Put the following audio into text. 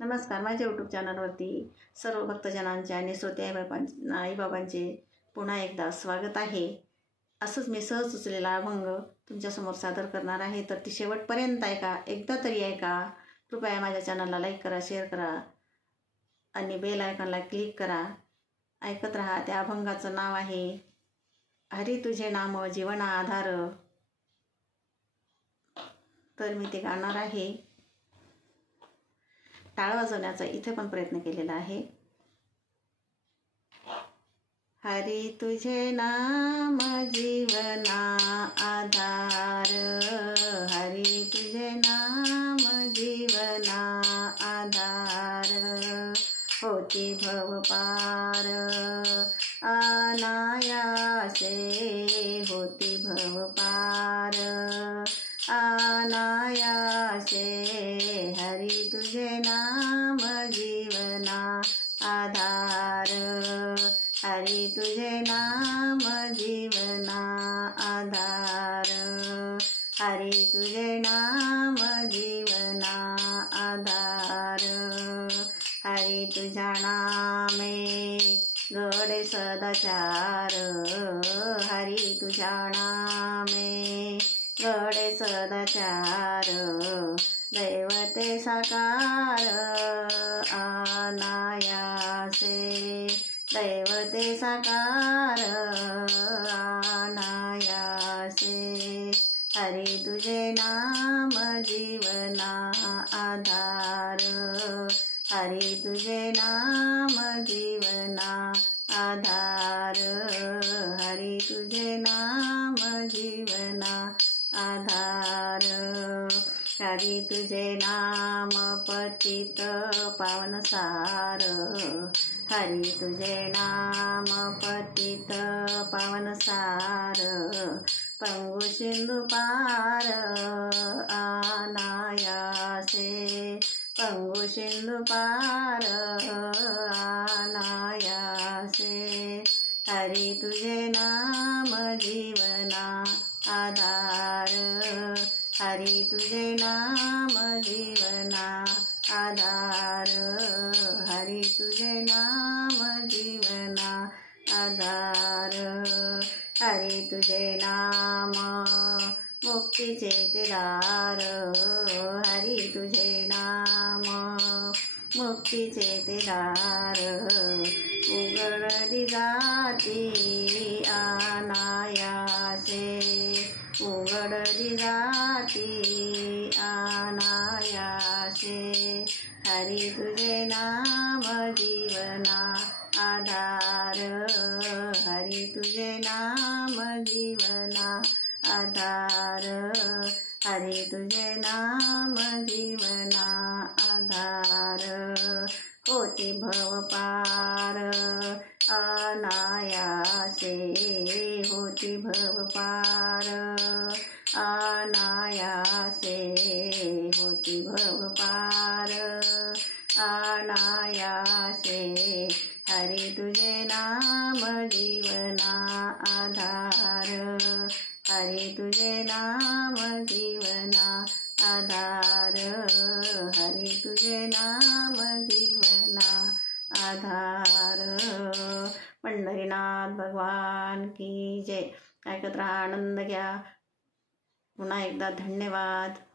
नमस्कार. माझ्या यूट्यूब चॅनलवरती सर्व भक्तजनांचे आणि श्रोते आईबाबांचे पुन्हा एकदा स्वागत आहे. असंच मी सहज सुचलेला अभंग तुमच्यासमोर सादर करणार आहे, तर ती शेवटपर्यंत ऐका. एकदा तरी ऐका. कृपया माझ्या चॅनलला लाईक करा, शेअर करा आणि बेल आयकॉनला क्लिक करा. ऐकत राहा. त्या अभंगाचं नाव आहे हरी तुझे नाम जीवन आधार. तर मी ते गाणार आहे. टाळ वाजवण्याचा इथे पण प्रयत्न केलेला आहे. हरी तुझे नाम जीवना आधार, हरी तुझे नाम जीवना आधार. होती भव पार अनायासे, होती भव पार अनायासे. हरी तुझे नाम जीवना आधार, हरी तुझे नाम जीवना आधार, हरी तुझे नाम जीवना आधार. हरी तुझ्या नामे घडे सदाचार, हरी तुझ्या नामे घडे सदाचार. दैवते साकार अनायासे, दैवते साकार अनायासे. हरी तुझे नाम जीवना आधार, हरी तुझे नाम जीवना आधार, हरी तुझे नाम जीवना आधार. हरी तुझे नाम पतित पावन सार, हरी तुझे नाम पतित पावन सार. पंगु सिंधु पार अनायासे, पंगु सिंधु पार अनायासे. हरी तुझे नाम जीवना आधार, हरी तुझे नाम जीवना आधार, हरी तुझे नाम जीवना आधार. हरी तुझे नाम मुक्तीचे ते दार, हरी तुझे नाम मुक्तीचे ते दार. उघडली जाती अनायासे, उघडली जाती अनायासे. हरी तुझे नाम जीवना आधार, हरी तुझे नाम जीवना आधार, हरी तुझे नाम जीवना आधार. होती भव पार अनायासे, होती भव पार अनायासे, होती भव पार अनायासे. हरी तुझे नाम जीवना आधार, हरी तुझे नाम जीवना आधार, हरी तुझे नाम जीवना आधार. पंढरीनाथ भगवान की जय. ऐकत राहा, आनंद घ्या. पुन्हा एकदा धन्यवाद.